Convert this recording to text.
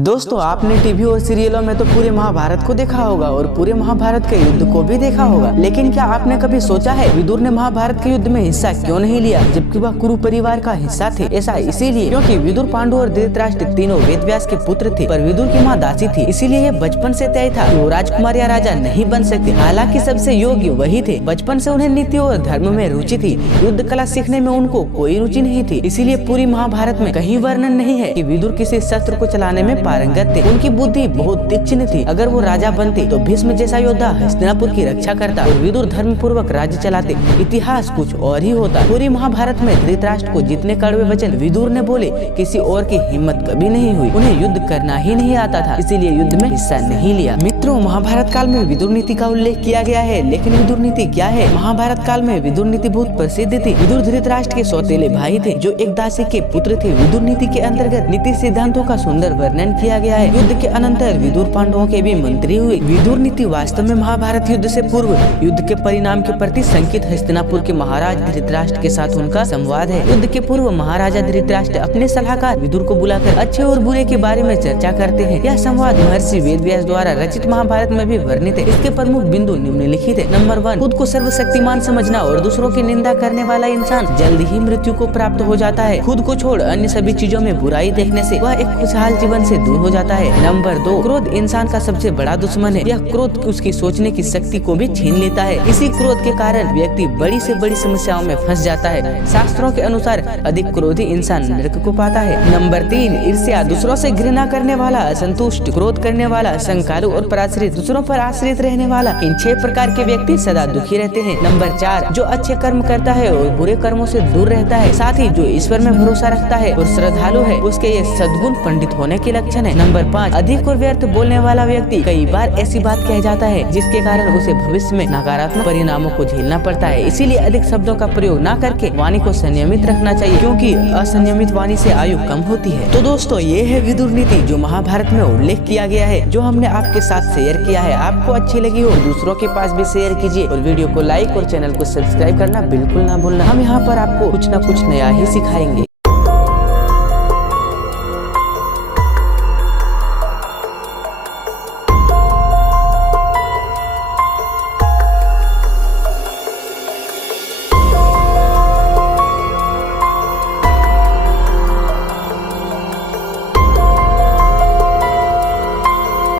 दोस्तों, आपने टीवी और सीरियलों में तो पूरे महाभारत को देखा होगा और पूरे महाभारत के युद्ध को भी देखा होगा, लेकिन क्या आपने कभी सोचा है विदुर ने महाभारत के युद्ध में हिस्सा क्यों नहीं लिया, जबकि वह कुरु परिवार का हिस्सा थे? ऐसा इसीलिए क्योंकि विदुर, पांडु और धृतराष्ट्र तीनों वेदव्यास के पुत्र थे, पर विदुर की माँ दासी थी, इसीलिए ये बचपन से तय था वो राजकुमार या राजा नहीं बन सकते। हालांकि सबसे योग्य वही थे। बचपन से उन्हें नीति और धर्म में रुचि थी, युद्ध कला सीखने में उनको कोई रुचि नहीं थी। इसीलिए पूरी महाभारत में कहीं वर्णन नहीं है कि विदुर किसी शस्त्र को चलाने में पारंगत थे। उनकी बुद्धि बहुत तीक्ष्ण थी। अगर वो राजा बनते तो भीष्म जैसा योद्धा हस्तिनापुर की रक्षा करता और विदुर धर्म पूर्वक राज्य चलाते, इतिहास कुछ और ही होता। पूरी महाभारत में धृतराष्ट्र को जितने कड़वे वचन विदुर ने बोले, किसी और की हिम्मत कभी नहीं हुई। उन्हें युद्ध करना ही नहीं आता था, इसीलिए युद्ध में हिस्सा नहीं लिया। मित्रों, महाभारत काल में विदुर नीति का उल्लेख किया गया है, लेकिन विदुर नीति क्या है? महाभारत काल में विदुर नीति बहुत प्रसिद्ध थी। विदुर धृतराष्ट्र के सौतेले भाई थे जो एक दासी के पुत्र थे। विदुर नीति के अंतर्गत नीति सिद्धांतों का सुंदर वर्णन किया गया है। युद्ध के अनंतर विदुर पांडवों के भी मंत्री हुए। विदुर नीति वास्तव में महाभारत युद्ध से पूर्व युद्ध के परिणाम के प्रति संकेत हस्तिनापुर के महाराज धृतराष्ट्र के साथ उनका संवाद है। युद्ध के पूर्व महाराजा धृतराष्ट्र अपने सलाहकार विदुर को बुलाकर अच्छे और बुरे के बारे में चर्चा करते हैं। यह संवाद महर्षि वेदव्यास द्वारा रचित महाभारत में भी वर्णित है। इसके प्रमुख बिंदु निम्नलिखित है। नंबर 1, खुद को सर्वशक्तिमान समझना और दूसरों की निंदा करने वाला इंसान जल्द ही मृत्यु को प्राप्त हो जाता है। खुद को छोड़ अन्य सभी चीजों में बुराई देखने से वह एक खुशहाल जीवन से दूर हो जाता है। नंबर 2, क्रोध इंसान का सबसे बड़ा दुश्मन है। यह क्रोध उसकी सोचने की शक्ति को भी छीन लेता है। इसी क्रोध के कारण व्यक्ति बड़ी से बड़ी समस्याओं में फंस जाता है। शास्त्रों के अनुसार अधिक क्रोधी इंसान नरक को पाता है। नंबर 3, ईर्ष्या, दूसरों से घृणा करने वाला, असंतुष्ट, क्रोध करने वाला, शंकालु और पराश्रित, दूसरों पर आश्रित रहने वाला, इन 6 प्रकार के व्यक्ति सदा दुखी रहते हैं। नंबर 4, जो अच्छे कर्म करता है और बुरे कर्मों से दूर रहता है, साथ ही जो ईश्वर में भरोसा रखता है और श्रद्धालु है, उसके ये सद्गुण पंडित होने के लक्षण है। नंबर 5, अधिक और व्यर्थ बोलने वाला व्यक्ति कई बार ऐसी बात कह जाता है जिसके कारण उसे भविष्य में नकारात्मक परिणामों को झेलना पड़ता है। इसीलिए अधिक शब्दों का प्रयोग न करके वाणी को संयमित रखना चाहिए, क्योंकि असंयमित वाणी से आयु कम होती है। तो दोस्तों, ये है विदुर नीति जो महाभारत में उल्लेख किया गया है, जो हमने आपके साथ शेयर किया है। आपको अच्छी लगी हो दूसरों के पास भी शेयर कीजिए और वीडियो को लाइक और चैनल को सब्सक्राइब करना बिल्कुल ना भूलना। हम यहाँ पर आपको कुछ न कुछ नया ही सिखाएंगे।